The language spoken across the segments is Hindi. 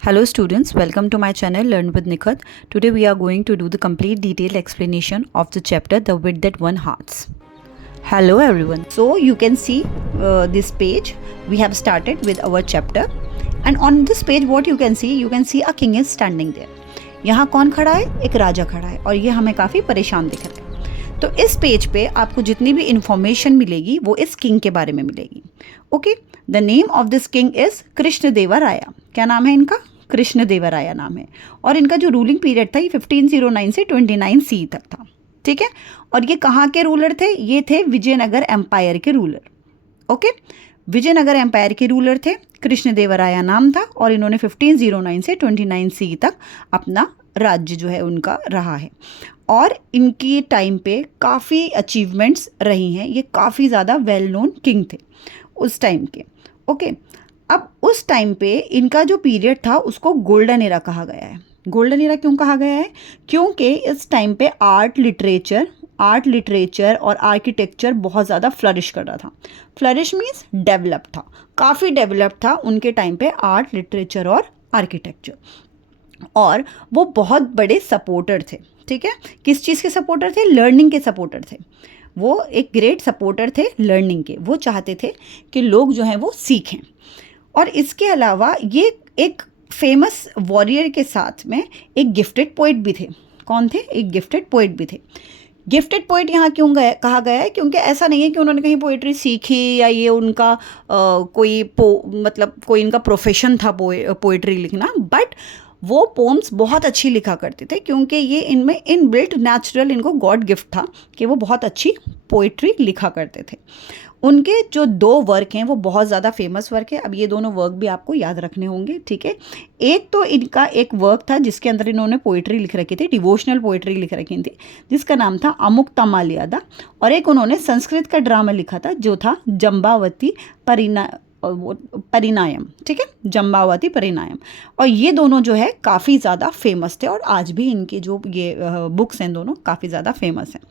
Hello students, welcome to my channel Learn with Nikhat. Today we are going to do the complete detailed explanation of the chapter The Wit That Won Hearts. Hello everyone. So you can see this page. We have started with our chapter and on this page what you can see a king is standing there. यहाँ कौन खड़ा है? एक राजा खड़ा है और ये हमें काफ़ी परेशान दिख रहा है। तो इस पेज पे आपको जितनी भी इंफॉर्मेशन मिलेगी वो इस किंग के बारे में मिलेगी। Okay, the name of this king is Krishnadevaraya. क्या नाम है इनका? कृष्णदेवराया नाम है। और इनका जो रूलिंग पीरियड था ये 1509 से 29 सी तक था। ठीक है, और ये कहाँ के रूलर थे? ये थे विजयनगर एम्पायर के रूलर। ओके, विजयनगर एम्पायर के रूलर थे, कृष्णदेवराया नाम था और इन्होंने 1509 से 29 सी तक अपना राज्य जो है उनका रहा है। और इनकी टाइम पे काफ़ी अचीवमेंट्स रही हैं। ये काफ़ी ज़्यादा वेल नोन किंग थे उस टाइम के। ओके, अब उस टाइम पे इनका जो पीरियड था उसको गोल्डन एरा कहा गया है। गोल्डन एरा क्यों कहा गया है? क्योंकि इस टाइम पे आर्ट लिटरेचर और आर्किटेक्चर बहुत ज़्यादा फ्लरिश कर रहा था। फ्लरिश मीन्स डेवलप था, काफ़ी डेवलप था उनके टाइम पे आर्ट, लिटरेचर और आर्किटेक्चर। और वो बहुत बड़े सपोर्टर थे। ठीक है, किस चीज़ के सपोर्टर थे? लर्निंग के सपोर्टर थे। वो एक ग्रेट सपोर्टर थे लर्निंग के। वो चाहते थे कि लोग जो हैं वो सीखें। और इसके अलावा ये एक फेमस वॉरियर के साथ में एक गिफ्टेड पोइट भी थे। कौन थे? एक गिफ्टेड पोइट भी थे। गिफ्टेड पोइट यहाँ क्यों कहा गया है? क्योंकि ऐसा नहीं है कि उन्होंने कहीं पोइट्री सीखी या ये उनका कोई इनका प्रोफेशन था पोइट्री लिखना, बट वो पोम्स बहुत अच्छी लिखा करते थे क्योंकि ये इनमें इनबिल्ट नेचुरल इनको गॉड गिफ्ट था कि वो बहुत अच्छी पोइट्री लिखा करते थे। उनके जो दो वर्क हैं वो बहुत ज़्यादा फेमस वर्क है। अब ये दोनों वर्क भी आपको याद रखने होंगे। ठीक है, एक तो इनका एक वर्क था जिसके अंदर इन्होंने पोइट्री लिख रखी थी, डिवोशनल पोइट्री लिख रखी थी, जिसका नाम था अमुक्तमाल्यादा। और एक उन्होंने संस्कृत का ड्रामा लिखा था जो था जम्बावती परिणायम। ठीक है, जम्बावती परिणायम। और ये दोनों जो है काफ़ी ज़्यादा फेमस थे और आज भी इनके जो ये बुक्स हैं दोनों काफ़ी ज़्यादा फेमस हैं।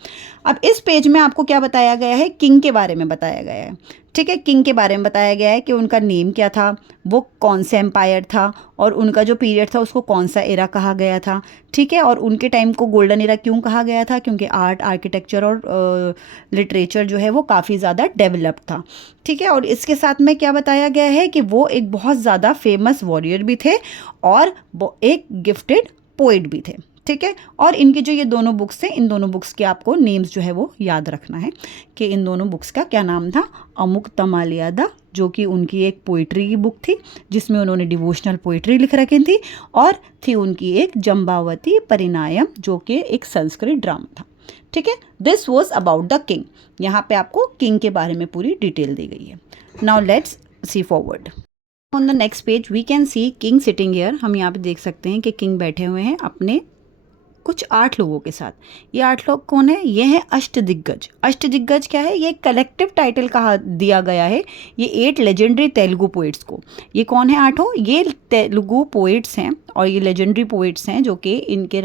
अब इस पेज में आपको क्या बताया गया है? किंग के बारे में बताया गया है। ठीक है, किंग के बारे में बताया गया है कि उनका नेम क्या था, वो कौन सा एम्पायर था और उनका जो पीरियड था उसको कौन सा एरा कहा गया था। ठीक है, और उनके टाइम को गोल्डन एरा क्यों कहा गया था? क्योंकि आर्ट, आर्किटेक्चर और लिटरेचर जो है वो काफ़ी ज़्यादा डेवलप था। ठीक है, और इसके साथ में क्या बताया गया है कि वो एक बहुत ज़्यादा फेमस वॉरियर भी थे और एक गिफ्टेड पोइट भी थे। ठीक है, और इनके जो ये दोनों बुक्स थे, इन दोनों बुक्स के आपको नेम्स जो है वो याद रखना है कि इन दोनों बुक्स का क्या नाम था? अमुक्तमाल्यादा, जो कि उनकी एक पोइट्री की बुक थी जिसमें उन्होंने डिवोशनल पोइट्री लिख रखी थी, और थी उनकी एक जम्बावती परिणायम जो कि एक संस्कृत ड्रामा था। ठीक है, this was about the king. यहाँ पे आपको किंग के बारे में पूरी डिटेल दी गई है। Now let's see forward. On the next page we can see king sitting here. हम यहाँ पे देख सकते हैं कि किंग बैठे हुए हैं अपने कुछ 8 लोगों के साथ। ये 8 लोग कौन है? ये हैं अष्टदिग्गज। अष्टदिग्गज क्या है? ये कलेक्टिव टाइटल कहा दिया गया है ये 8 लेजेंडरी तेलुगु पोइट्स को। ये कौन है 8? ये तेलुगु पोइट्स हैं और ये लेजेंडरी पोइट्स हैं जो कि इनके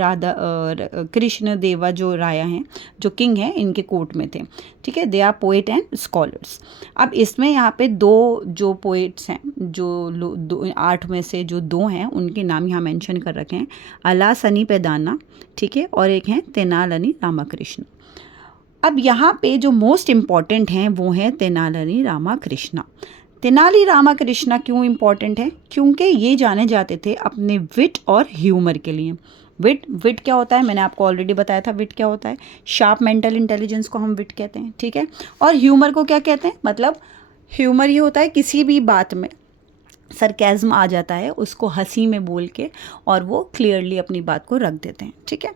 कृष्ण देवा जो राया हैं, जो किंग हैं, इनके कोर्ट में थे। ठीक है, they are poet and scholars. अब इसमें यहाँ पे 2 जो पोइट्स हैं, जो 8 में से जो 2 हैं उनके नाम यहाँ मेंशन कर रखे हैं, अलासनी पेदाना, ठीक है, और एक हैं तेनाली रामकृष्ण। अब यहाँ पे जो मोस्ट इम्पॉर्टेंट हैं वो हैं तेनाली रामकृष्ण। तेनाली रामकृष्ण क्यों इम्पॉर्टेंट है? क्योंकि ये जाने जाते थे अपने विट और ह्यूमर के लिए। विट क्या होता है? मैंने आपको ऑलरेडी बताया था विट क्या होता है। शार्प मेंटल इंटेलिजेंस को हम विट कहते हैं। ठीक है, और ह्यूमर को क्या कहते हैं? मतलब ह्यूमर ये होता है किसी भी बात में सरकैज़म आ जाता है, उसको हंसी में बोल के और वो क्लियरली अपनी बात को रख देते हैं। ठीक है,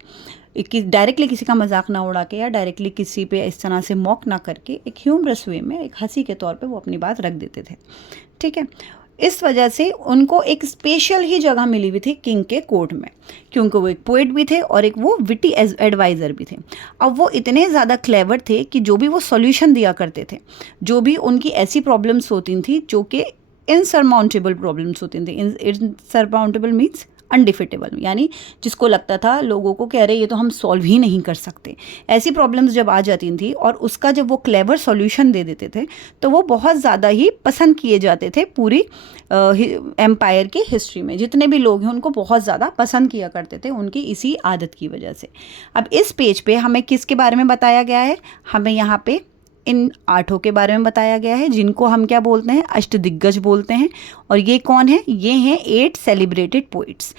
डायरेक्टली किसी का मजाक ना उड़ा के या डायरेक्टली किसी पे इस तरह से मॉक ना करके एक ह्यूमरस वे में, एक हंसी के तौर पे वो अपनी बात रख देते थे। ठीक है, इस वजह से उनको एक स्पेशल ही जगह मिली हुई थी किंग के कोर्ट में, क्योंकि वो एक पोइट भी थे और एक वो विटी एडवाइज़र भी थे। अब वो इतने ज़्यादा क्लेवर थे कि जो भी वो सॉल्यूशन दिया करते थे, जो भी उनकी ऐसी प्रॉब्लम्स होती थी जो कि इनसरमाउंटेबल प्रॉब्लम्स होती थी। इनसरमाउंटेबल मीन्स अनडिफिटेबल, यानी जिसको लगता था लोगों को कि अरे ये तो हम सॉल्व ही नहीं कर सकते। ऐसी प्रॉब्लम्स जब आ जाती थी और उसका जब वो क्लेवर सॉल्यूशन दे देते थे तो वो बहुत ज़्यादा ही पसंद किए जाते थे। पूरी एम्पायर की हिस्ट्री में जितने भी लोग हैं उनको बहुत ज़्यादा पसंद किया करते थे, उनकी इसी आदत की वजह से। अब इस पेज पे हमें किसके बारे में बताया गया है? हमें यहाँ पे इन 8 के बारे में बताया गया है जिनको हम क्या बोलते हैं? अष्टदिग्गज बोलते हैं। और ये कौन है? ये हैं 8 सेलिब्रेटेड पोइट्स।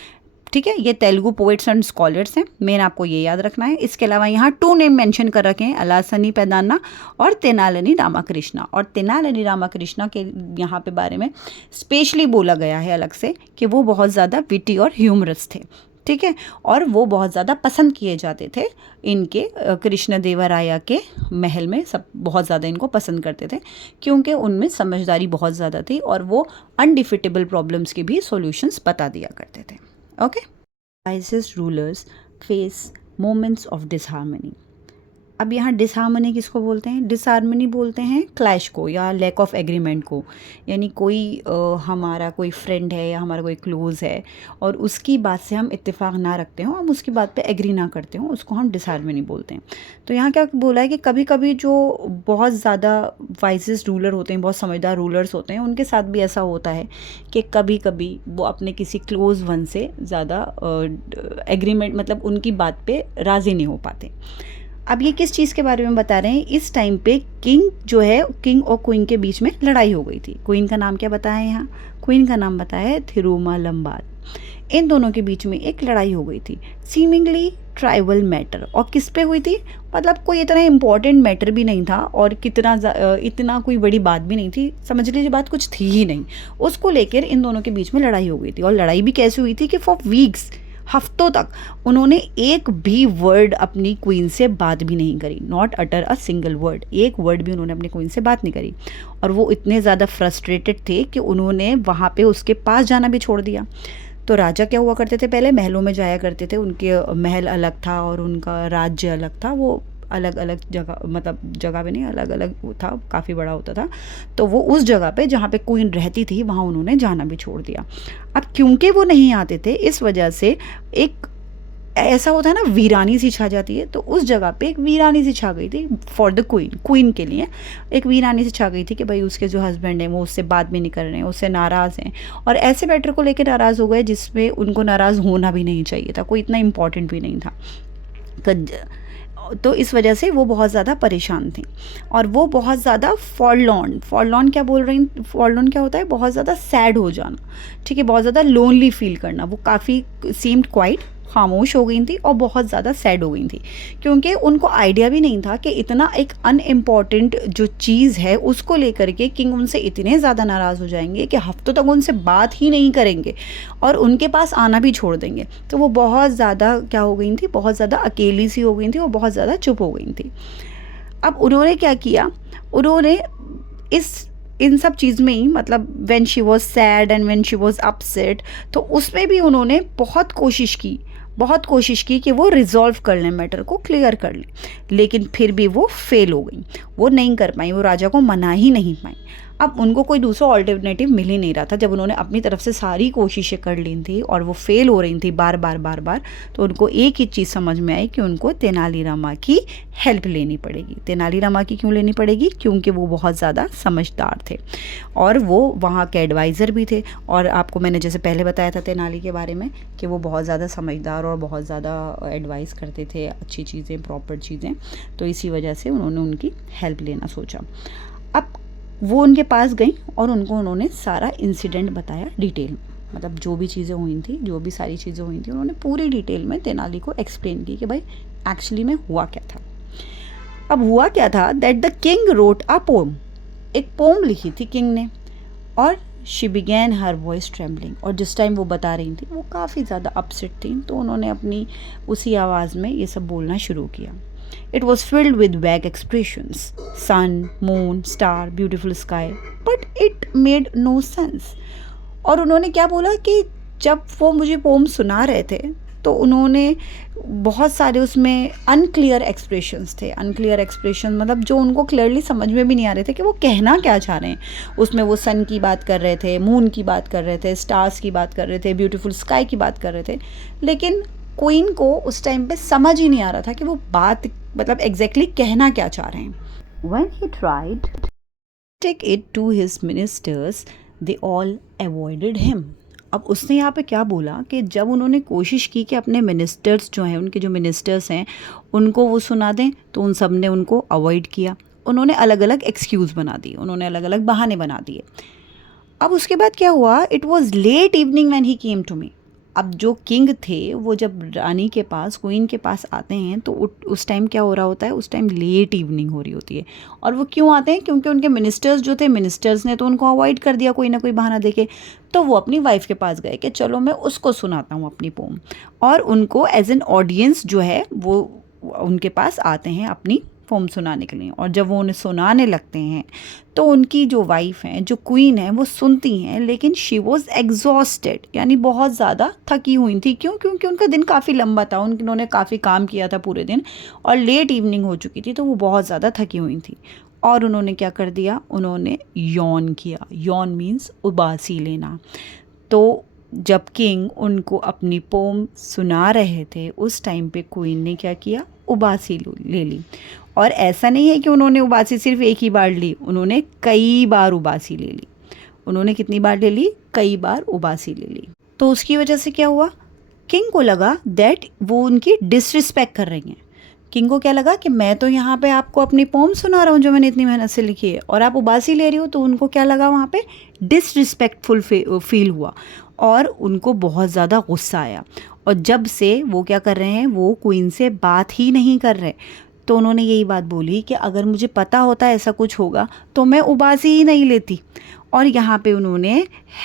ठीक है, ये तेलुगु पोइट्स एंड स्कॉलर्स हैं, मेन आपको ये याद रखना है। इसके अलावा यहाँ 2 नेम मेंशन कर रखे हैं, अलासनी पेदाना और तेनालिनी रामाकृष्णा। और तेनालिनी रामाकृष्णा के यहाँ पे बारे में स्पेशली बोला गया है अलग से कि वो बहुत ज़्यादा विटी और ह्यूमरस थे। ठीक है, और वो बहुत ज़्यादा पसंद किए जाते थे इनके कृष्णदेवराया के महल में। सब बहुत ज़्यादा इनको पसंद करते थे क्योंकि उनमें समझदारी बहुत ज़्यादा थी और वो अनडिफिटेबल प्रॉब्लम्स के भी सॉल्यूशंस बता दिया करते थे। Okay, wisest rulers face moments of disharmony. अब यहाँ डिसहार्मनी किसको बोलते हैं? डिसहार्मनी बोलते हैं क्लैश को या लैक ऑफ एग्रीमेंट को। यानी कोई हमारा कोई फ्रेंड है या हमारा कोई क्लोज़ है और उसकी बात से हम इत्तेफाक ना रखते हो, हम उसकी बात पे एग्री ना करते हो, उसको हम डिसहार्मनी बोलते हैं। तो यहाँ क्या बोला है कि कभी कभी जो बहुत ज़्यादा वाइसेस्ट रूलर होते हैं, बहुत समझदार रूलर्स होते हैं, उनके साथ भी ऐसा होता है कि कभी कभी वो अपने किसी क्लोज़ वन से ज़्यादा एग्रीमेंट, मतलब उनकी बात पे राज़ी नहीं हो पाते। अब ये किस चीज़ के बारे में बता रहे हैं? इस टाइम पे किंग जो है, किंग और क्वीन के बीच में लड़ाई हो गई थी। क्वीन का नाम क्या बताया है यहाँ? क्वीन का नाम बताया है थिरुमालंबाद। इन दोनों के बीच में एक लड़ाई हो गई थी, सीमिंगली ट्राइबल मैटर। और किस पे हुई थी? मतलब कोई इतना इम्पॉर्टेंट मैटर भी नहीं था और इतना कोई बड़ी बात भी नहीं थी, समझ लीजिए बात कुछ थी ही नहीं। उसको लेकर इन दोनों के बीच में लड़ाई हो गई थी। और लड़ाई भी कैसे हुई थी कि फॉर वीक्स, हफ्तों तक उन्होंने एक भी वर्ड अपनी क्वीन से बात भी नहीं करी। Not utter a single word, एक वर्ड भी उन्होंने अपनी क्वीन से बात नहीं करी। और वो इतने ज़्यादा फ्रस्ट्रेटेड थे कि उन्होंने वहाँ पे उसके पास जाना भी छोड़ दिया। तो राजा क्या हुआ करते थे? पहले महलों में जाया करते थे, उनके महल अलग था और उनका राज्य अलग था। वो अलग अलग जगह, मतलब जगह भी नहीं, अलग अलग था, काफ़ी बड़ा होता था। तो वो उस जगह पे जहाँ पे क्वीन रहती थी वहाँ उन्होंने जाना भी छोड़ दिया। अब क्योंकि वो नहीं आते थे, इस वजह से एक ऐसा होता है ना, वीरानी सी छा जाती है। तो उस जगह पे एक वीरानी सी छा गई थी फॉर द क्वीन के लिए। एक वीरानी सी छा गई थी कि भाई उसके जो हस्बैंड हैं वो उससे बात भी नहीं कर रहे हैं, उससे नाराज़ हैं और ऐसे मैटर को लेकर नाराज़ हो गए जिसमें उनको नाराज़ होना भी नहीं चाहिए था, कोई इतना इम्पॉर्टेंट भी नहीं था। तो इस वजह से वो बहुत ज़्यादा परेशान थी और वो बहुत ज़्यादा फॉरलॉर्न क्या बोल रही, फॉरलॉर्न क्या होता है? बहुत ज़्यादा सैड हो जाना। ठीक है, बहुत ज़्यादा लोनली फील करना। वो काफ़ी सीम्ड क्वाइट खामोश हो गई थी और बहुत ज़्यादा सैड हो गई थी क्योंकि उनको आइडिया भी नहीं था कि इतना एक अनइम्पॉर्टेंट जो चीज़ है उसको लेकर के किंग उनसे इतने ज़्यादा नाराज़ हो जाएंगे कि हफ्तों तक उनसे बात ही नहीं करेंगे और उनके पास आना भी छोड़ देंगे। तो वो बहुत ज़्यादा क्या हो गई थी? बहुत ज़्यादा अकेली सी हो गई थी और बहुत ज़्यादा चुप हो गई थी। अब उन्होंने क्या किया? उन्होंने इन सब चीज़ में ही, मतलब when she was sad and when she was upset, तो उसमें भी उन्होंने बहुत कोशिश की कि वो रिजॉल्व कर लें, मैटर को क्लियर कर लें, लेकिन फिर भी वो फेल हो गई। वो नहीं कर पाई, वो राजा को मना ही नहीं पाई। अब उनको कोई दूसरा ऑल्टरनेटिव मिल ही नहीं रहा था। जब उन्होंने अपनी तरफ से सारी कोशिशें कर ली थी और वो फेल हो रही थी बार बार, तो उनको एक ही चीज़ समझ में आई कि उनको तेनालीरामा की हेल्प लेनी पड़ेगी। तेनालीरामा की क्यों लेनी पड़ेगी? क्योंकि वो बहुत ज़्यादा समझदार थे और वो वहाँ के एडवाइज़र भी थे। और आपको मैंने जैसे पहले बताया था तेनाली के बारे में कि वो बहुत ज़्यादा समझदार और बहुत ज़्यादा एडवाइस करते थे, अच्छी चीज़ें, प्रॉपर चीज़ें। तो इसी वजह से उन्होंने उनकी हेल्प लेना सोचा। अब वो उनके पास गई और उन्होंने सारा इंसिडेंट बताया डिटेल में, मतलब जो भी चीज़ें हुई थी, जो भी सारी चीज़ें हुई थी, उन्होंने पूरी डिटेल में तेनाली को एक्सप्लेन की कि भाई एक्चुअली में हुआ क्या था। अब हुआ क्या था? That the king wrote a poem, एक पोम लिखी थी किंग ने, और she began her voice trembling. और जिस टाइम वो बता रही थी वो काफ़ी ज़्यादा अपसेट थी, तो उन्होंने अपनी उसी आवाज़ में ये सब बोलना शुरू किया। It was filled with vague expressions, sun, moon, star, beautiful sky, but it made no sense. और उन्होंने क्या बोला कि जब वो मुझे पोम सुना रहे थे तो उन्होंने बहुत सारे उसमें अनक्लियर एक्सप्रेशंस थे। अनक्लियर एक्सप्रेशन मतलब जो उनको क्लियरली समझ में भी नहीं आ रहे थे कि वो कहना क्या चाह रहे हैं। उसमें वो सन की बात कर रहे थे, मून की बात कर रहे थे, स्टार्स की बात कर रहे थे, ब्यूटीफुल स्काई की बात कर रहे थे, लेकिन क्वीन को उस टाइम पे समझ ही नहीं आ रहा था कि वो बात मतलब एग्जैक्टली कहना क्या चाह रहे हैं। When he tried to take it to his ministers, they all avoided him. अब उसने यहाँ पे क्या बोला कि जब उन्होंने कोशिश की कि अपने मिनिस्टर्स जो हैं, उनके जो मिनिस्टर्स हैं, उनको वो सुना दें, तो उन सब ने उनको अवॉइड किया। उन्होंने अलग अलग एक्सक्यूज़ बना दिए, उन्होंने अलग अलग बहाने बना दिए। अब उसके बाद क्या हुआ, it was late evening when he came to me. अब जो किंग थे वो जब रानी के पास, क्वीन के पास आते हैं तो उस टाइम क्या हो रहा होता है, उस टाइम लेट इवनिंग हो रही होती है। और वो क्यों आते हैं, क्योंकि उनके मिनिस्टर्स जो थे, मिनिस्टर्स ने तो उनको अवॉइड कर दिया कोई ना कोई बहाना देके। तो वो अपनी वाइफ के पास गए कि चलो मैं उसको सुनाता हूँ अपनी पोम, और उनको एज एन ऑडियंस जो है वो उनके पास आते हैं अपनी पोम सुनाने के लिए। और जब वो उन्हें सुनाने लगते हैं तो उनकी जो वाइफ हैं, जो क्वीन है, वो सुनती हैं, लेकिन शी वॉज एग्जॉस्टेड, यानी बहुत ज़्यादा थकी हुई थी। क्यों? क्योंकि उनका दिन काफ़ी लंबा था, उन्होंने काफ़ी काम किया था पूरे दिन और लेट इवनिंग हो चुकी थी, तो वो बहुत ज़्यादा थकी हुई थी। और उन्होंने क्या कर दिया, उन्होंने यॉन किया। यॉन मीन्स उबासी लेना। तो जब किंग उनको अपनी पोम सुना रहे थे उस टाइम पे क्वीन ने क्या किया, उबासी ले ली। और ऐसा नहीं है कि उन्होंने उबासी सिर्फ एक ही बार ली, उन्होंने कई बार उबासी ले ली। उन्होंने कितनी बार ले ली? कई बार उबासी ले ली। तो उसकी वजह से क्या हुआ, किंग को लगा दैट वो उनकी डिसरिस्पेक्ट कर रही हैं। किंग को क्या लगा कि मैं तो यहाँ पे आपको अपनी पोम सुना रहा हूँ जो मैंने इतनी मेहनत से लिखी है, और आप उबासी ले रही हो। तो उनको क्या लगा, वहाँ पे डिसरिस्पेक्टफुल फील हुआ और उनको बहुत ज़्यादा गुस्सा आया। और जब से वो क्या कर रहे हैं, वो क्वीन से बात ही नहीं कर रहे। तो उन्होंने यही बात बोली कि अगर मुझे पता होता ऐसा कुछ होगा तो मैं उबासी ही नहीं लेती। और यहाँ पे उन्होंने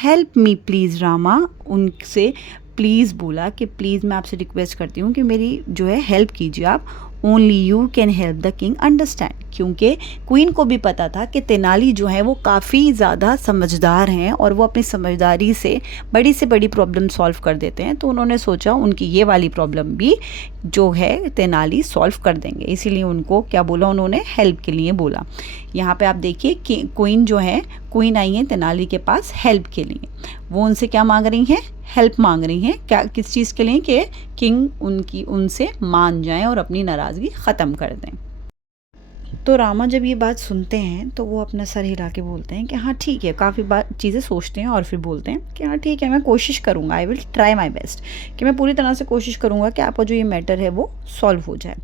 हेल्प मी प्लीज़ रामा, उनसे प्लीज़ बोला कि प्लीज़ मैं आपसे रिक्वेस्ट करती हूँ कि मेरी जो है हेल्प कीजिए आप। Only you can help the king understand, क्योंकि क्वीन को भी पता था कि तेनाली जो है वो काफ़ी ज़्यादा समझदार हैं और वो अपनी समझदारी से बड़ी प्रॉब्लम सॉल्व कर देते हैं। तो उन्होंने सोचा उनकी ये वाली प्रॉब्लम भी जो है तेनाली सॉल्व कर देंगे, इसीलिए उनको क्या बोला, उन्होंने हेल्प के लिए बोला। यहाँ पे आप देखिए कि क्वीन जो है, क्वीन आई है तेनाली के पास हेल्प के लिए। वो उनसे क्या मांग रही हैं, हेल्प मांग रही हैं। क्या, किस चीज़ के लिए? कि किंग उनसे मान जाएं और अपनी नाराज़गी ख़त्म कर दें। तो रामा जब ये बात सुनते हैं तो वो अपना सर हिला के बोलते हैं कि हाँ ठीक है। काफ़ी बार चीज़ें सोचते हैं और फिर बोलते हैं कि हाँ ठीक है, मैं कोशिश करूँगा, I will try my best, कि मैं पूरी तरह से कोशिश करूँगा कि आपका जो ये मैटर है वो सॉल्व हो जाए।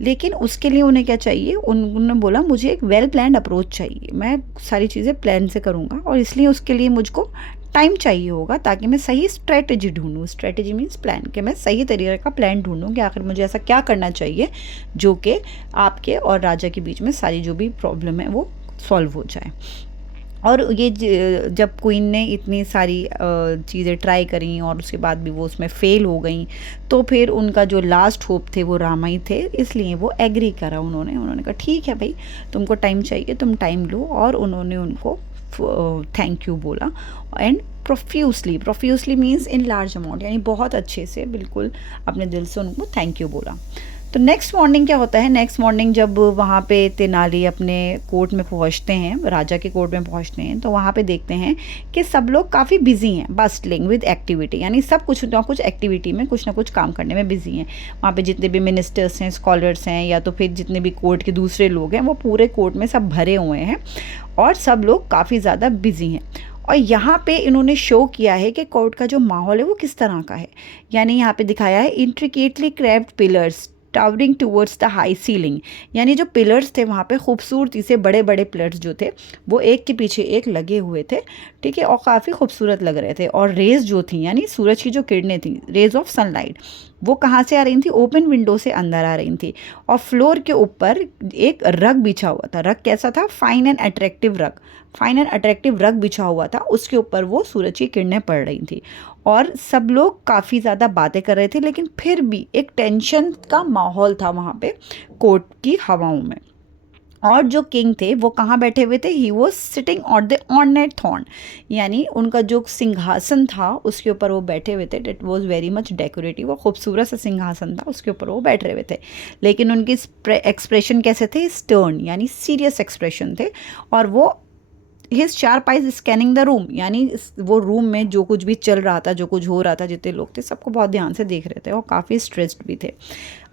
लेकिन उसके लिए उन्हें क्या चाहिए, उन्होंने बोला मुझे एक वेल प्लान्ड अप्रोच चाहिए, मैं सारी चीज़ें प्लान से करूँगा और इसलिए उसके लिए मुझको टाइम चाहिए होगा ताकि मैं सही स्ट्रेटजी ढूंढूँ। स्ट्रेटजी मीन्स प्लान, कि मैं सही तरीके का प्लान ढूंढूँ कि आखिर मुझे ऐसा क्या करना चाहिए जो कि आपके और राजा के बीच में सारी जो भी प्रॉब्लम है वो सॉल्व हो जाए। और ये जब क्वीन ने इतनी सारी चीज़ें ट्राई करी और उसके बाद भी वो उसमें फ़ेल हो गई, तो फिर उनका जो लास्ट होप थे वो रामा ही थे, इसलिए वो एग्री करा। उन्होंने कहा ठीक है भाई, तुमको टाइम चाहिए, तुम टाइम लो। और उन्होंने उनको थैंक यू बोला and profusely means in large amount, यानी बहुत अच्छे से बिल्कुल अपने दिल से उनको थैंक यू बोला। तो नेक्स्ट मॉर्निंग क्या होता है, नेक्स्ट मॉर्निंग जब वहाँ पे तेनाली अपने कोर्ट में पहुँचते हैं, राजा के कोर्ट में पहुँचते हैं, तो वहाँ पे देखते हैं कि सब लोग काफ़ी बिजी हैं, बस्टलिंग विद एक्टिविटी, यानी सब कुछ ना कुछ एक्टिविटी में कुछ ना कुछ काम करने में बिजी हैं। वहाँ पे जितने भी मिनिस्टर्स हैं, स्कॉलर्स हैं, या तो फिर जितने भी कोर्ट के दूसरे लोग हैं, वो पूरे कोर्ट में सब भरे हुए हैं और सब लोग काफ़ी ज़्यादा बिजी हैं। और यहाँ पे इन्होंने शो किया है कि कोर्ट का जो माहौल है वो किस तरह का है। यानी यहाँ पे दिखाया है intricately craft pillars towering towards the high ceiling, यानी जो पिलर्स थे वहाँ पे खूबसूरती से बड़े बड़े पिलर्स जो थे वो एक के पीछे एक लगे हुए थे, ठीक है, और काफ़ी खूबसूरत लग रहे थे। और रेज़ जो थी, यानी सूरज की जो किरणें थी, रेज़ ऑफ सनलाइट, वो कहाँ से आ रही थी, ओपन विंडो से अंदर आ रही थी। और फ्लोर के ऊपर एक रग बिछा हुआ था। रग कैसा था, फाइन एंड अट्रैक्टिव रग बिछा हुआ था, उसके ऊपर वो सूरज की किरणें पड़ रही थी। और सब लोग काफ़ी ज़्यादा बातें कर रहे थे, लेकिन फिर भी एक टेंशन का माहौल था वहाँ पे कोर्ट की हवाओं में। और जो किंग थे वो कहाँ बैठे हुए थे, he was sitting on A thorn, यानी उनका जो सिंहासन था उसके ऊपर वो बैठे हुए थे। It was very much decorative, वो खूबसूरत सा सिंहासन था, उसके ऊपर वो बैठ रहे हुए थे। लेकिन उनकी एक्सप्रेशन कैसे थे, स्टर्न यानी सीरियस एक्सप्रेशन थे। और वो his sharp eyes scanning the room, यानी वो रूम में जो कुछ भी चल रहा था, जो कुछ हो रहा था, जितने लोग थे सबको बहुत ध्यान से देख रहे थे और काफ़ी स्ट्रेस्ड भी थे।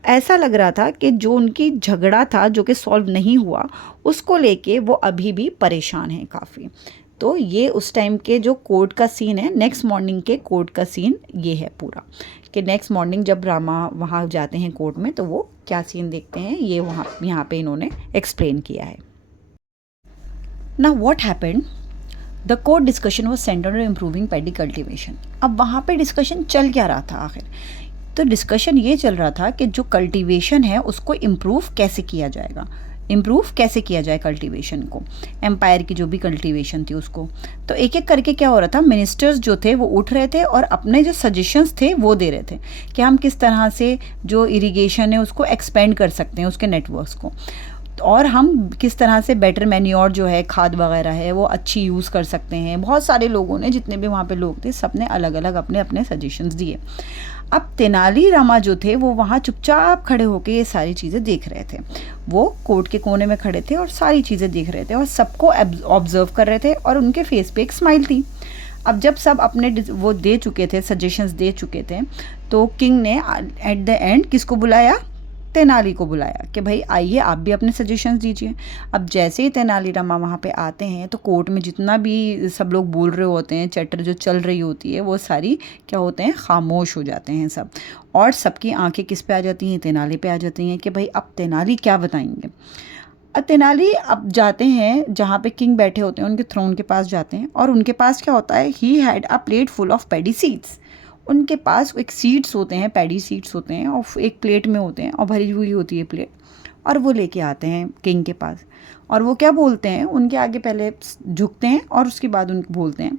ऐसा लग रहा था कि जो उनकी झगड़ा था जो कि सॉल्व नहीं हुआ, उसको लेके वो अभी भी परेशान हैं काफ़ी। तो ये उस टाइम के जो कोर्ट का सीन है, नेक्स्ट मॉर्निंग के कोर्ट का सीन ये है पूरा, कि नेक्स्ट मॉर्निंग जब रामा वहाँ जाते हैं कोर्ट में तो वो क्या सीन देखते हैं, ये वहाँ यहाँ पे इन्होंने एक्सप्लेन किया है। Now what happened? The court discussion was centered on improving paddy cultivation. अब वहाँ पे डिस्कशन चल क्या रहा था आखिर? तो डिस्कशन ये चल रहा था कि जो कल्टीवेशन है उसको इम्प्रूव कैसे किया जाएगा, इम्प्रूव कैसे किया जाए कल्टीवेशन को, एम्पायर की जो भी कल्टीवेशन थी उसको। तो एक एक करके क्या हो रहा था, मिनिस्टर्स जो थे वो उठ रहे थे और अपने जो सजेशंस थे वो दे रहे थे कि हम किस तरह से जो इरिगेशन है उसको एक्सपेंड कर सकते हैं, उसके नेटवर्क्स को, और हम किस तरह से बेटर मैन्योर जो है, खाद वगैरह है, वो अच्छी यूज़ कर सकते हैं। बहुत सारे लोगों ने, जितने भी वहाँ पे लोग थे, सब ने अलग अलग अपने अपने सजेशंस दिए। अब तेनाली रामा जो थे वो वहाँ चुपचाप खड़े होकर ये सारी चीज़ें देख रहे थे। वो कोर्ट के कोने में खड़े थे और सारी चीज़ें देख रहे थे और सबको ऑब्जर्व कर रहे थे और उनके फेस पे एक स्माइल थी। अब जब सब अपने वो दे चुके थे, सजेशंस दे चुके थे, तो किंग ने एट द एंड किसको बुलाया, तेनाली को बुलाया कि भाई आइए आप भी अपने सजेशंस दीजिए। अब जैसे ही तेनालीरामा वहाँ पे आते हैं तो कोर्ट में जितना भी सब लोग बोल रहे होते हैं, चैटर जो चल रही होती है, वो सारी क्या होते हैं, खामोश हो जाते हैं सब, और सबकी आंखें किस पे आ जाती हैं, तेनाली पे आ जाती हैं कि भाई अब तेनाली क्या बताएंगे। अब तेनाली अब जाते हैं जहाँ पे किंग बैठे होते हैं, उनके थ्रोन के पास जाते हैं और उनके पास क्या होता है, he had a plate full of paddy seeds. उनके पास एक सीड्स होते हैं, पैडी सीड्स होते हैं और एक प्लेट में होते हैं और भरी हुई होती है प्लेट, और वो लेके आते हैं किंग के पास। और वो क्या बोलते हैं, उनके आगे पहले झुकते हैं और उसके बाद उनको बोलते हैं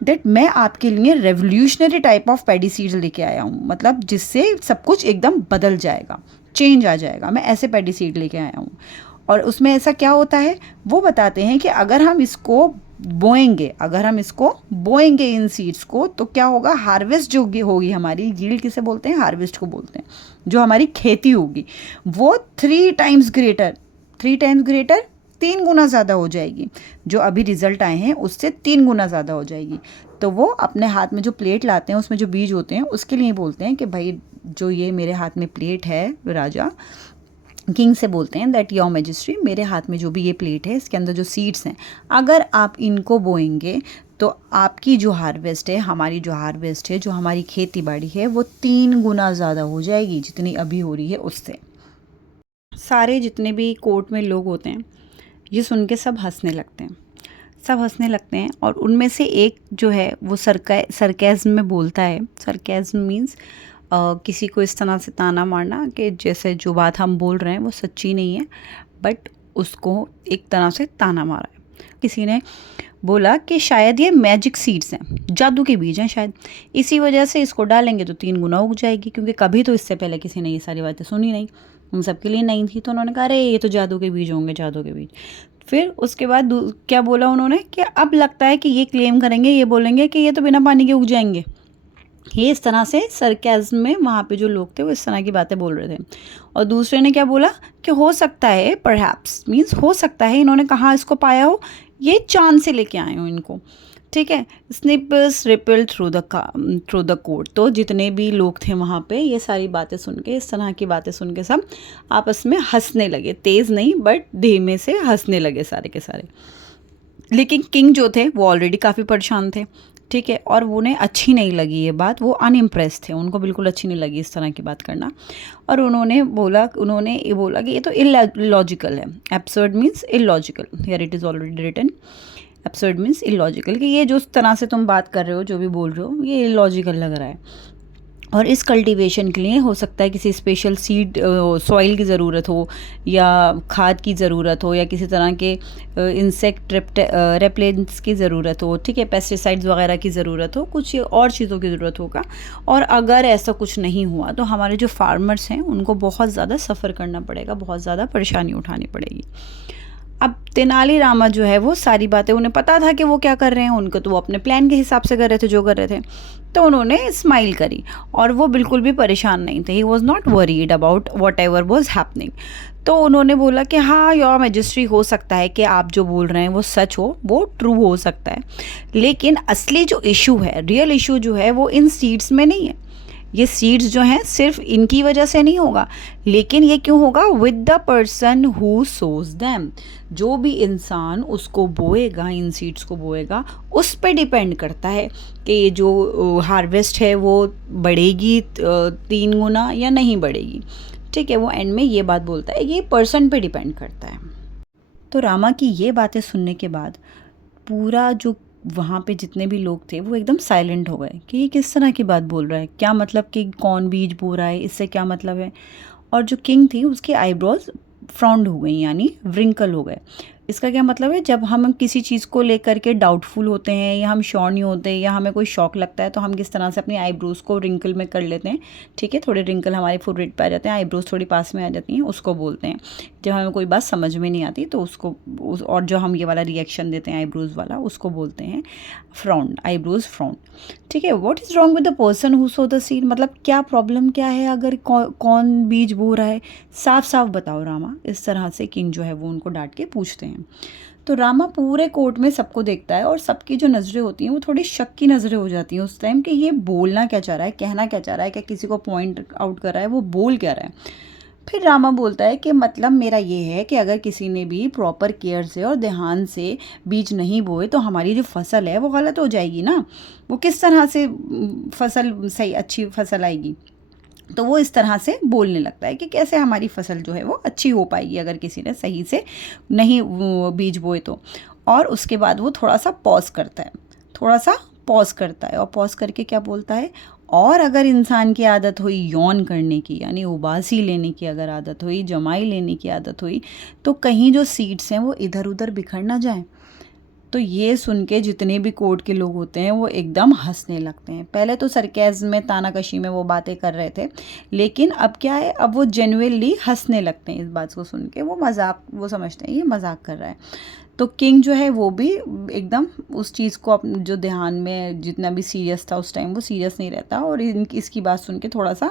दैट मैं आपके लिए revolutionary type of paddy seeds लेके आया हूँ, मतलब जिससे सब कुछ एकदम बदल जाएगा, चेंज आ जाएगा, मैं ऐसे पैडी सीड लेके आया हूँ। और उसमें ऐसा क्या होता है, वो बताते हैं कि अगर हम इसको बोएंगे इन सीड्स को, तो क्या होगा, हार्वेस्ट जो होगी हमारी, यील्ड किसे बोलते हैं, हार्वेस्ट को बोलते हैं, जो हमारी खेती होगी वो 3 टाइम्स ग्रेटर 3 गुना ज़्यादा हो जाएगी, जो अभी रिजल्ट आए हैं उससे 3 गुना ज़्यादा हो जाएगी। तो वो अपने हाथ में जो प्लेट लाते हैं उसमें जो बीज होते हैं उसके लिए बोलते हैं कि भाई जो ये मेरे हाथ में प्लेट है, राजा किंग से बोलते हैं दैट योर मैजेस्टी, मेरे हाथ में जो भी ये प्लेट है इसके अंदर जो सीड्स हैं, अगर आप इनको बोएंगे तो आपकी जो हार्वेस्ट है, हमारी जो हार्वेस्ट है, जो हमारी खेती बाड़ी है, वो 3 गुना ज़्यादा हो जाएगी जितनी अभी हो रही है उससे। सारे जितने भी कोर्ट में लोग होते हैं ये सुन के सब हंसने लगते हैं, और उनमें से एक जो है वो सरकैज़्म में बोलता है। सरकैज़्म मीन्स किसी को इस तरह से ताना मारना कि जैसे जो बात हम बोल रहे हैं वो सच्ची नहीं है, बट उसको एक तरह से ताना मारा है। किसी ने बोला कि शायद ये मैजिक सीड्स हैं, जादू के बीज हैं शायद, इसी वजह से इसको डालेंगे तो 3 गुना उग जाएगी, क्योंकि कभी तो इससे पहले किसी ने ये सारी बातें सुनी नहीं, उन सबके लिए नई थी। तो उन्होंने कहा अरे ये तो जादू के बीज होंगे, जादू के बीज। फिर उसके बाद क्या बोला उन्होंने कि अब लगता है कि ये क्लेम करेंगे, ये बोलेंगे कि ये तो बिना पानी के उग जाएंगे। ये इस तरह से सरकैज़्म में वहाँ पे जो लोग थे वो इस तरह की बातें बोल रहे थे। और दूसरे ने क्या बोला कि हो सकता है, परहैप्स मीन्स हो सकता है, इन्होंने कहाँ इसको पाया हो, ये चांद से लेके आए हो इनको, ठीक है। Snipers ripple through the court. तो जितने भी लोग थे वहाँ पे ये सारी बातें सुन के, इस तरह की बातें सुन के सब आपस में हंसने लगे, तेज़ नहीं बट धीमे से हंसने लगे सारे के सारे। लेकिन किंग जो थे वो ऑलरेडी काफ़ी परेशान थे, ठीक है, और उन्हें अच्छी नहीं लगी ये बात, वो अनइम्प्रेस थे, उनको बिल्कुल अच्छी नहीं लगी इस तरह की बात करना। और उन्होंने ये बोला कि ये तो इलॉजिकल है। Absurd means illogical, here it is already written. Absurd means illogical, कि ये जो तरह से तुम बात कर रहे हो, जो भी बोल रहे हो, ये इलॉजिकल लग रहा है। और इस कल्टीवेशन के लिए हो सकता है किसी स्पेशल सीड सॉइल की ज़रूरत हो, या खाद की ज़रूरत हो, या किसी तरह के इंसेक्ट रेपलेंट्स की ज़रूरत हो, ठीक है, पेस्टिसाइड्स वगैरह की ज़रूरत हो, कुछ और चीज़ों की ज़रूरत होगा। और अगर ऐसा कुछ नहीं हुआ तो हमारे जो फार्मर्स हैं उनको बहुत ज़्यादा सफ़र करना पड़ेगा, बहुत ज़्यादा परेशानी उठानी पड़ेगी। अब तेनाली रामा जो है वो सारी बातें, उन्हें पता था कि वो क्या कर रहे हैं, उनको तो वो अपने प्लान के हिसाब से कर रहे थे जो कर रहे थे, तो उन्होंने स्माइल करी और वो बिल्कुल भी परेशान नहीं थे। He was not worried about what ever was happening. तो उन्होंने बोला कि हाँ योर मैजेस्ट्री, हो सकता है कि आप जो बोल रहे हैं वो सच हो, वो ट्रू हो सकता है, लेकिन असली जो इशू है, रियल इशू जो है वो इन सीड्स में नहीं है। ये सीड्स जो हैं सिर्फ इनकी वजह से नहीं होगा, लेकिन ये क्यों होगा, with the person who shows them. जो भी इंसान उसको बोएगा, इन सीड्स को बोएगा, उस पे डिपेंड करता है कि ये जो हार्वेस्ट है वो बढ़ेगी 3 गुना या नहीं बढ़ेगी, ठीक है। वो एंड में ये बात बोलता है, ये पर्सन पे डिपेंड करता है। तो रामा की ये बातें सुनने के बाद पूरा जो वहाँ पे जितने भी लोग थे वो एकदम साइलेंट हो गए कि ये किस तरह की बात बोल रहा है, क्या मतलब कि कौन बीज बो रहा है, इससे क्या मतलब है। और जो किंग थी उसकी आईब्रोज फ्राउंड हो गई, यानी व्रिंकल हो गए। इसका क्या मतलब है, जब हम किसी चीज़ को लेकर के डाउटफुल होते हैं या हम श्योर नहीं होते या हमें कोई शौक लगता है तो हम किस तरह से अपनी आईब्रोज को रिंकल में कर लेते हैं, ठीक है, थोड़े रिंकल हमारे फोरहेड पे आ जाते हैं, आईब्रोज थोड़ी पास में आ जाती हैं, उसको बोलते हैं। जब हमें कोई बात समझ में नहीं आती तो उसको और जो हम ये वाला रिएक्शन देते हैं आईब्रोज वाला, उसको बोलते हैं फ्राउंड, आईब्रोज फ्राउंड, ठीक है। What is wrong with the person who so the seed, मतलब क्या प्रॉब्लम क्या है अगर कौन बीज बो रहा है, साफ साफ बताओ रामा। इस तरह से किंग जो है वो उनको डांट के पूछते हैं। तो रामा पूरे कोर्ट में सबको देखता है और सबकी जो नज़रें होती हैं वो थोड़ी शक की नज़रें हो जाती हैं उस टाइम कि ये बोलना क्या चाह रहा है, कहना क्या चाह रहा है, क्या किसी को पॉइंट आउट कर रहा है, वो बोल क्या रहा है। फिर रामा बोलता है कि मतलब मेरा ये है कि अगर किसी ने भी प्रॉपर केयर से और ध्यान से बीज नहीं बोए तो हमारी जो फसल है वो गलत हो जाएगी ना, वो किस तरह से फसल सही अच्छी फसल आएगी। तो वो इस तरह से बोलने लगता है कि कैसे हमारी फसल जो है वो अच्छी हो पाएगी अगर किसी ने सही से नहीं बीज बोए तो। और उसके बाद वो थोड़ा सा पॉज करता है, थोड़ा सा पॉज करता है और पॉज करके क्या बोलता है, और अगर इंसान की आदत हुई यौन करने की, यानी उबासी लेने की अगर आदत हुई, जमाई लेने की आदत हुई, तो कहीं जो सीड्स हैं वो इधर उधर बिखर ना जाएं। तो ये सुन के जितने भी कोर्ट के लोग होते हैं वो एकदम हंसने लगते हैं। पहले तो सरकाज़्म में, तानाकशी में वो बातें कर रहे थे, लेकिन अब क्या है, अब वो जेन्युइनली हंसने लगते हैं इस बात को सुन के। वो मजाक, वो समझते हैं ये मजाक कर रहा है। तो किंग जो है वो भी एकदम उस चीज़ को अपने जो ध्यान में जितना भी सीरियस था उस टाइम वो सीरियस नहीं रहता और इसकी बात सुन के थोड़ा सा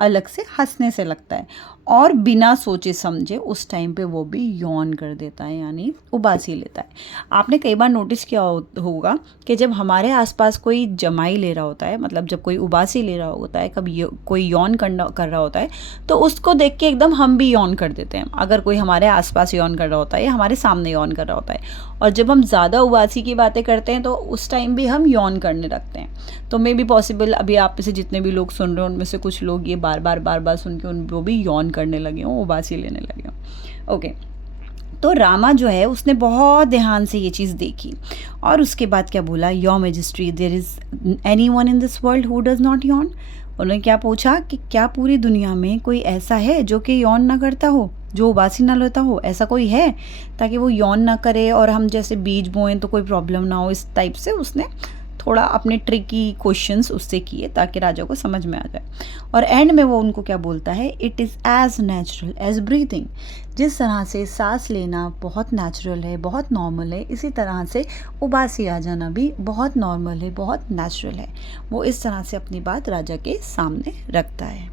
अलग से हंसने से लगता है और बिना सोचे समझे उस टाइम पे वो भी यौन कर देता है, यानी उबासी लेता है। आपने कई बार नोटिस किया होगा कि जब हमारे आसपास कोई जमाई ले रहा होता है, मतलब जब कोई उबासी ले रहा होता है, कभी कोई यौन कर रहा होता है, तो उसको देख के एकदम हम भी यौन कर देते हैं। अगर कोई हमारे आसपास यौन कर रहा होता है या हमारे सामने यौन कर रहा होता है, और जब हम ज़्यादा उबासी की बातें करते हैं तो उस टाइम भी हम यौन करने लगते हैं। तो मे बी पॉसिबल अभी आप में से जितने भी लोग सुन रहे हो उनमें से कुछ लोग ये बार बार सुन के उनको भी यौन करने लगे हों, उबासी लेने लगे हों। ओके, तो रामा जो है उसने बहुत ध्यान से ये चीज़ देखी और उसके बाद क्या बोला, your majesty there is anyone in this world who does not yawn. उन्होंने क्या पूछा कि क्या पूरी दुनिया में कोई ऐसा है जो कि यौन ना करता हो, जो उबासी ना लेता हो, ऐसा कोई है, ताकि वो यौन ना करे और हम जैसे बीज बोएं तो कोई प्रॉब्लम ना हो। इस टाइप से उसने थोड़ा अपने ट्रिकी क्वेश्चंस उससे किए ताकि राजा को समझ में आ जाए। और एंड में वो उनको क्या बोलता है, it is as natural as breathing. जिस तरह से सांस लेना बहुत नेचुरल है, बहुत नॉर्मल है, इसी तरह से उबासी आ जाना भी बहुत नॉर्मल है, बहुत नेचुरल है। वो इस तरह से अपनी बात राजा के सामने रखता है।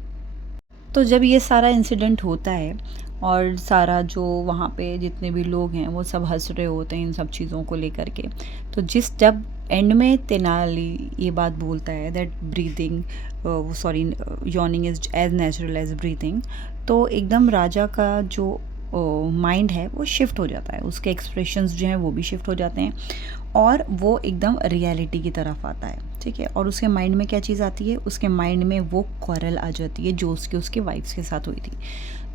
तो जब ये सारा इंसिडेंट होता है और सारा जो वहाँ पे जितने भी लोग हैं वो सब हंस रहे होते हैं इन सब चीज़ों को लेकर के, तो जब एंड में तेनाली ये बात बोलता है that breathing yawning is as natural as breathing, तो एकदम राजा का जो माइंड है वो शिफ्ट हो जाता है, उसके एक्सप्रेशंस जो हैं वो भी शिफ्ट हो जाते हैं और वो एकदम रियलिटी की तरफ आता है। ठीक है। और उसके माइंड में क्या चीज़ आती है, उसके माइंड में वो क्वारल आ जाती है जो उसके वाइफ के साथ हुई थी,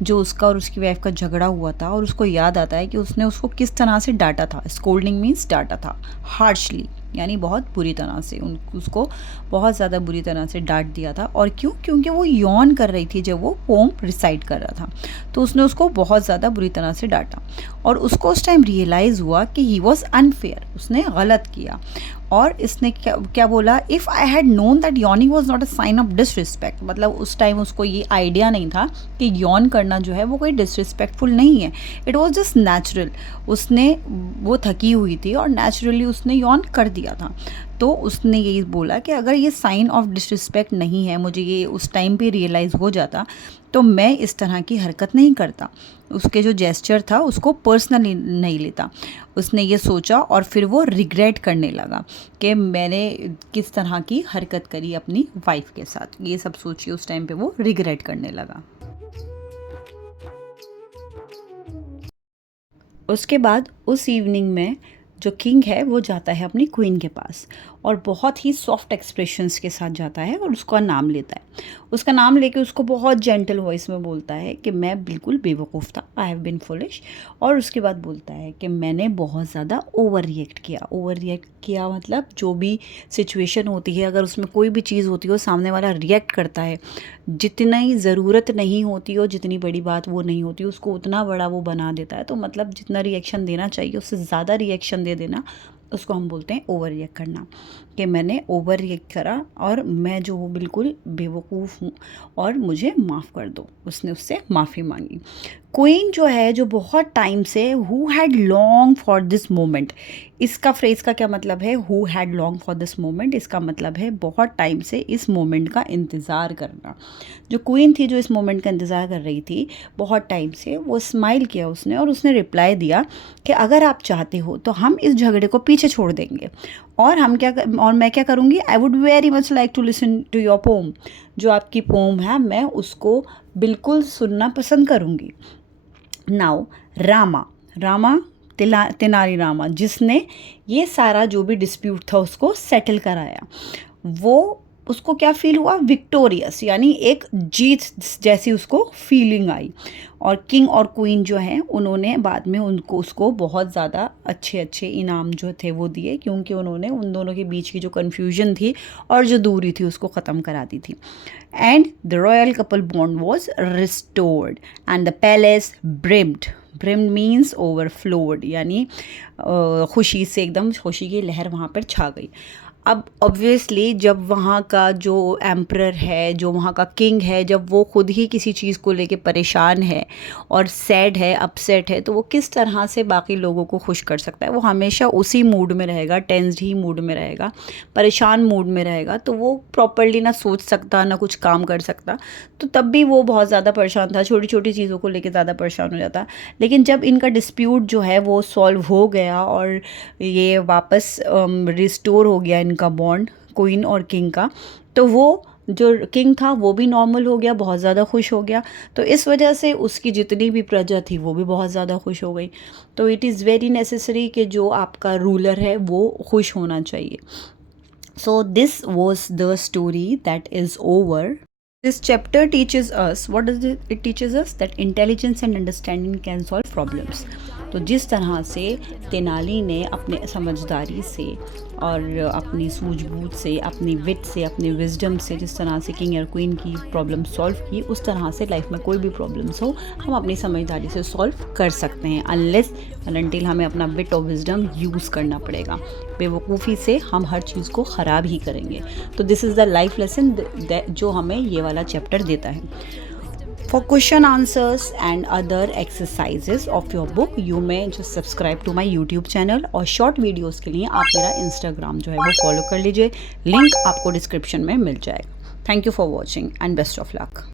जो उसका और उसकी वाइफ का झगड़ा हुआ था। और उसको याद आता है कि उसने उसको किस तरह से डांटा था। स्कोल्डिंग मीन्स डांटा था, हार्शली, यानी बहुत बुरी तरह से उसको बहुत ज़्यादा बुरी तरह से डांट दिया था। और क्यों? क्योंकि वो यौन कर रही थी जब वो पोम रिसाइट कर रहा था, तो उसने उसको बहुत ज़्यादा बुरी तरह से डांटा। और उसको उस टाइम रियलाइज़ हुआ कि ही वॉज अनफेयर, उसने गलत किया। और इसने क्या बोला, if I had known that yawning was not a sign of disrespect, मतलब उस टाइम उसको ये आइडिया नहीं था कि यौन करना जो है वो कोई डिसरिस्पेक्टफुल नहीं है, इट वॉज जस्ट नेचुरल। उसने वो थकी हुई थी और नेचुरली उसने यौन कर दिया था। तो उसने यही बोला कि अगर ये साइन ऑफ डिसरिस्पेक्ट नहीं है, मुझे ये उस टाइम पे रियलाइज़ हो जाता तो मैं इस तरह की हरकत नहीं करता। उसके जो जेस्चर था उसको पर्सनली नहीं लेता। उसने ये सोचा और फिर वो रिग्रेट करने लगा कि मैंने किस तरह की हरकत करी अपनी वाइफ के साथ। ये सब सोचिए उस टाइम पे वो रिग्रेट करने लगा। उसके बाद उस इवनिंग में जो किंग है वो जाता है अपनी क्वीन के पास और बहुत ही सॉफ्ट एक्सप्रेशंस के साथ जाता है और उसका नाम लेता है। उसका नाम लेके उसको बहुत जेंटल वॉइस में बोलता है कि मैं बिल्कुल बेवकूफ़ था, आई हैव बीन फुलिश। और उसके बाद बोलता है कि मैंने बहुत ज़्यादा ओवर रिएक्ट किया। ओवर रिएक्ट किया मतलब जो भी सिचुएशन होती है, अगर उसमें कोई भी चीज़ होती हो, सामने वाला रिएक्ट करता है, जितनी ज़रूरत नहीं होती हो, जितनी बड़ी बात वो नहीं होती, उसको उतना बड़ा वो बना देता है। तो मतलब जितना रिएक्शन देना चाहिए उससे ज़्यादा रिएक्शन दे देना, उसको हम बोलते हैं ओवर रिएक्ट करना। कि मैंने ओवर रिएक्ट करा और मैं जो हूँ बिल्कुल बेवकूफ़ हूँ और मुझे माफ़ कर दो। उसने उससे माफ़ी मांगी। क्वीन जो है, जो बहुत टाइम से who had long for this moment, इसका फ्रेज़ का क्या मतलब है, who had long for this moment, इसका मतलब है बहुत टाइम से इस मोमेंट का इंतज़ार करना। जो क्वीन थी जो इस मोमेंट का इंतज़ार कर रही थी बहुत टाइम से, वो स्माइल किया उसने और उसने रिप्लाई दिया कि अगर आप चाहते हो तो हम इस झगड़े को पीछे छोड़ देंगे और मैं क्या करूँगी, I would very much like to listen to your poem, जो आपकी पोम है मैं उसको बिल्कुल सुनना पसंद करूँगी। नाउ रामा तेनाली रामा, जिसने ये सारा जो भी डिस्प्यूट था उसको सेटल कराया, वो उसको क्या फील हुआ, विक्टोरियस, यानी एक जीत जैसी उसको फीलिंग आई। और किंग और क्वीन जो हैं उन्होंने बाद में उसको बहुत ज़्यादा अच्छे इनाम जो थे वो दिए, क्योंकि उन्होंने उन दोनों के बीच की जो कन्फ्यूजन थी और जो दूरी थी उसको ख़त्म करा दी थी। And the royal couple bond was restored and the palace brimmed means overflowed, यानी खुशी से एकदम खुशी की लहर वहाँ पर छा गई। अब ऑब्वियसली जब वहाँ का जो एम्परर है, जो वहाँ का किंग है, जब वो खुद ही किसी चीज़ को लेके परेशान है और सैड है, अपसेट है, तो वो किस तरह से बाकी लोगों को खुश कर सकता है। वो हमेशा उसी मूड में रहेगा, टेंस्ड ही मूड में रहेगा, परेशान मूड में रहेगा, तो वो प्रॉपरली ना सोच सकता, ना कुछ काम कर सकता। तो तब भी वो बहुत ज़्यादा परेशान था, छोटी छोटी चीज़ों को लेके ज़्यादा परेशान हो जाता। लेकिन जब इनका डिस्प्यूट जो है वो सॉल्व हो गया और ये वापस रिस्टोर हो गया का बॉन्ड क्वीन और किंग का, तो वो जो किंग था वो भी नॉर्मल हो गया, बहुत ज़्यादा खुश हो गया। तो इस वजह से उसकी जितनी भी प्रजा थी वो भी बहुत ज़्यादा खुश हो गई। तो इट इज़ वेरी नेसेसरी कि जो आपका रूलर है वो खुश होना चाहिए। So this was the story that is over. This chapter teaches us, what does it teaches us? That intelligence and understanding can solve problems. तो जिस तरह से तेनाली ने अपने समझदारी से और अपनी सूझबूझ से, अपनी विट से, अपनी विजडम से जिस तरह से किंग और क्वीन की प्रॉब्लम सॉल्व की, उस तरह से लाइफ में कोई भी प्रॉब्लम्स हो हम अपनी समझदारी से सॉल्व कर सकते हैं, अनलेस एंड अनटिल हमें अपना विट और विजडम यूज़ करना पड़ेगा। बेवकूफ़ी से हम हर चीज़ को ख़राब ही करेंगे। तो this is the life lesson जो हमें ये वाला चैप्टर देता है। For question answers and other exercises of your book, you may just subscribe to my YouTube channel और short videos के लिए आप मेरा Instagram जो है वो follow कर लीजिए, लिंक आपको डिस्क्रिप्शन में मिल जाएगा। Thank you for watching and best of luck.